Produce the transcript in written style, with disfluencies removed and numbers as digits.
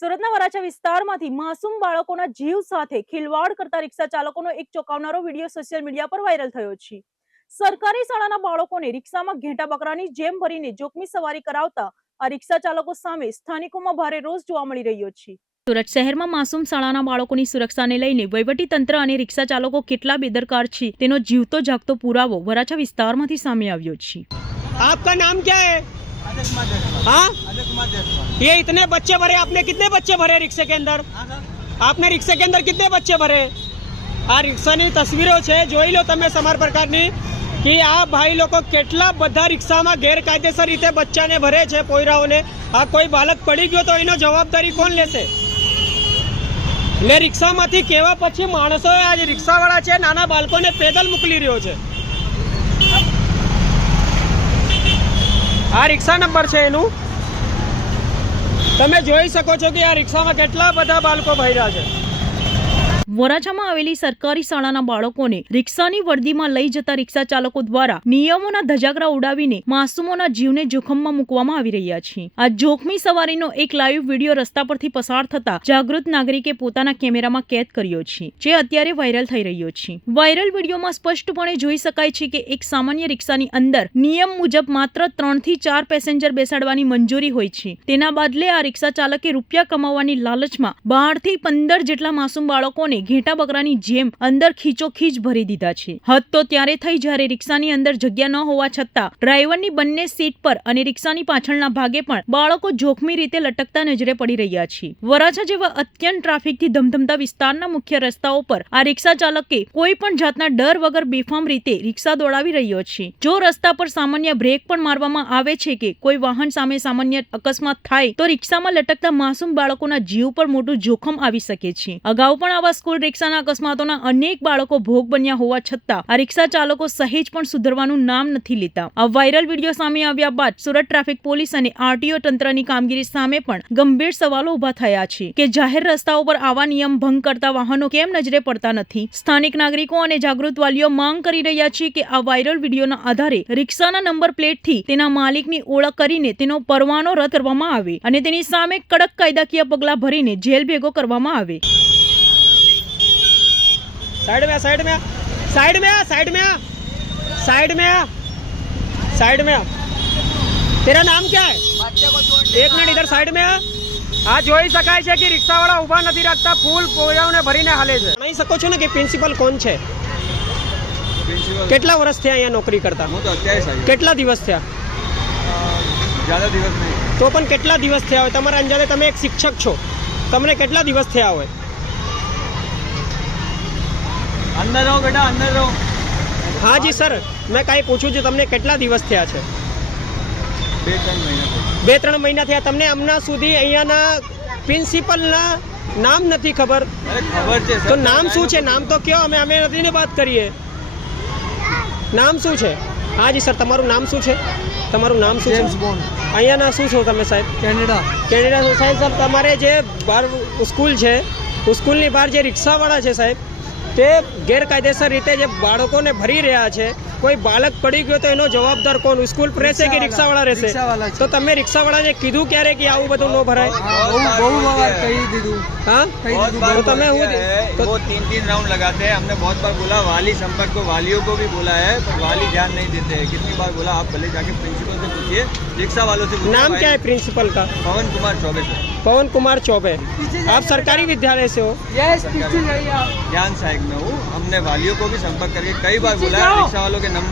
સુરતના વરાછા વિસ્તારમાંથી માસૂમ બાળકોના જીવ સાથે ખિલવાડ કરતા રિક્ષા ચાલકોનો એક ચોંકાવનારો વિડીયો સોશિયલ મીડિયા પર વાયરલ થયો છે। સરકારી શાળાના બાળકોને રિક્ષામાં ઘેટા બકરાની જેમ ભરીને જોખમી સવારી કરાવતા આ રિક્ષા ચાલકો સામે સ્થાનિકોમાં ભારે રોષ જોવા મળી રહ્યો છે। સુરત શહેરમાં માસૂમ શાળાના બાળકોની સુરક્ષાને લઈને વહીવટી તંત્ર અને રિક્ષા ચાલકો કેટલા બેદરકાર છે તેનો જીવતો જાગતો પુરાવો વરાછા વિસ્તારમાંથી સામે આવ્યો છે। आपका नाम क्या है? हाँ, ये इतने बच्चे भरे, आपने कितने बच्चे भरे रिक्शे के अंदर? आपने रिक्शे के अंदर कितने बच्चे भरे? आ रिक्शाની તસવીરો છે, જોઈ લો તમે સમાર પ્રકારની કે આ ભાઈ લોકો કેટલા બધા રિક્ષામાં ગેરકાયદેસર રીતે બચ્ચાને ભરે છે, પોયરાઓને। આ કોઈ બાળક પડી ગયો તો એનો જવાબદારી કોણ લેશે? એટલે રિક્ષામાંથી કેવા પછી માણસો આજે રિક્ષાવાળા છે નાના બાળકોને પેદલ મોકલી રહ્યો છે। આ રિક્ષા નંબર છે એનું, તમે જોઈ શકો છો કે આ રિક્ષામાં કેટલા બધા બાળકો ભર્યા છે। વરાછામાં આવેલી સરકારી શાળાના બાળકોને રિક્ષાની વર્દીમાં લઈ જતા રિક્ષા ચાલકો દ્વારા નિયમોના ધજાગરા ઉડાવીને માસૂમોના જીવને જોખમમાં મૂકવામાં આવી રહ્યા છે। આ જોખમી સવારીનો એક લાઈવ વિડીયો રસ્તા પરથી પસાર થતા જાગૃત નાગરિકે પોતાના કેમેરામાં કેદ કર્યો છે, જે અત્યારે વાયરલ થઈ રહ્યો છે। વાયરલ વિડીયોમાં સ્પષ્ટપણે જોઈ શકાય છે કે એક સામાન્ય રિક્ષાની અંદર નિયમ મુજબ માત્ર 3 થી 4 પેસેન્જર બેસાડવાની મંજૂરી હોય છે। તેના બદલે આ રિક્ષા ચાલકે રૂપિયા કમાવાની લાલચમાં 12 થી 15 જેટલા માસૂમ બાળકોને ઘેટા બકરાની જેમ અંદર ખીચોખીચ ભરી દીધા છે। હદ તો ત્યારે થઈ જ્યારે રિક્ષાની અંદર જગ્યા ન હોવા છતાં ડ્રાઈવરની બંને સીટ પર અને રિક્ષાની પાછળના ભાગે પણ બાળકો જોખમી રીતે લટકતા નજરે પડી રહ્યા છે। વરાછા જેવા અત્યંત ટ્રાફિકથી ધમધમતા વિસ્તારના મુખ્ય રસ્તાઓ પર આ રિક્ષા ચાલકે કોઈ પણ જાતના ડર વગર બેફામ રીતે રિક્ષા દોડાવી રહ્યો છે। જો રસ્તા પર સામાન્ય બ્રેક પણ મારવામાં આવે છે કે કોઈ વાહન સામે સામાન્ય અકસ્માત થાય તો રિક્ષામાં લટકતા માસૂમ બાળકોના જીવ પર મોટું જોખમ આવી શકે છે। અગાઉ પણ આવા સ્કૂલ રિક્ષાના અકસ્માતોના અનેક બાળકો ભોગ બન્યા હોવા છતાં આ રિક્ષા ચાલકો સહેજ પણ સુધરવાનું નામ નથી લેતા। આ વાયરલ વિડીયો સામે આવ્યા બાદ સુરત ટ્રાફિક પોલીસ અને આરટીઓ તંત્રની કામગીરી સામે પણ ગંભીર સવાલો ઉભા થયા છે કે જાહેર રસ્તાઓ પર આવા નિયમ ભંગ કરતા વાહનો કેમ નજરે પડતા નથી। સ્થાનિક નાગરિકો અને જાગૃત વાલીઓ માંગ કરી રહ્યા છે કે આ વાયરલ વિડીયોના આધારે રિક્ષાના નંબર પ્લેટથી તેના માલિકની ઓળખ કરીને તેનો પરવાનો રદ કરવામાં આવે અને તેની સામે કડક કાયદાકીય પગલાં ભરીને જેલ ભેગો કરવામાં આવે। साइड में साइड में साइड में साइड में साइड में साइड में तेरा नाम क्या है? एक मिनट इधर साइड में आ જોઈ શકાય છે કે રિક્ષાવાળા ઊભા નથી રાખતા, ફૂલ પોયરાઓને ભરીને હાલે છે। નહીં શકો છો ને કે પ્રિન્સિપલ કોણ છે? કેટલા વર્ષ થયા અહીંયા નોકરી કરતા? હું તો અત્યારે જ આવ્યો। કેટલા દિવસ થયા? જ્યાદા દિવસ નહીં। તો પણ કેટલા દિવસ થયા હોય? તમારા અંજાને તમે એક શિક્ષક છો, તમને કેટલા દિવસ થયા હોય? અંદર રહો બેટા, અંદર રહો। हाँ जी सर, मैं काई पूछूं છું તમને કેટલા દિવસ થયા છે? 2-3 મહિના। 2-3 મહિના થયા। તમને હમણાં સુધી અહીંયાના પ્રિન્સિપલના નામ નથી ખબર? અરે ખબર છે તો નામ શું છે? નામ તો કયો, અમે નથી ને વાત કરીએ। નામ શું છે? હા જી સર, તમારું નામ શું છે? તમારું નામ શું છે? James bond. અહીંયાના શું છો તમે સાહેબ? કેનેડા। કેનેડા સાહેબ, સર તમારે જે બહાર સ્કૂલ છે, સ્કૂલની બહાર જે રિક્ષાવાળા છે સાહેબ, તે ગેરકાયદેસર રીતે જે બાળકોને ભરી રહ્યા છે, કોઈ બાળક પડી ગયો તો એનો જવાબદાર કોણ? સ્કૂલ રહેશે કે રિક્ષાવાળા રહેશે? તો તમે રિક્ષાવાળાને કીધું ક્યારે કે આવું બધું ન ભરાય? બહુ વાર કહી દીધું। हाँ, तो તમે वो 3-3 राउंड लगाते हैं। हमने बहुत बार बोला, वाली संपर्क को वालियों को भी बोला है, पर वाली ध्यान नहीं देते हैं। कितनी बार बोला, आप भले जाके प्रिंसिपल से पूछिए, रिक्शा वालों से पूछिए। नाम क्या है प्रिंसिपल का? पवन कुमार चौबे सर। पवन कुमार चौबे। आप सरकारी विद्यालय से हो? ज्ञान सहायक में हूँ। हमने वालियों को भी संपर्क करके कई बार बोला है, रिक्शा वालों के नंबर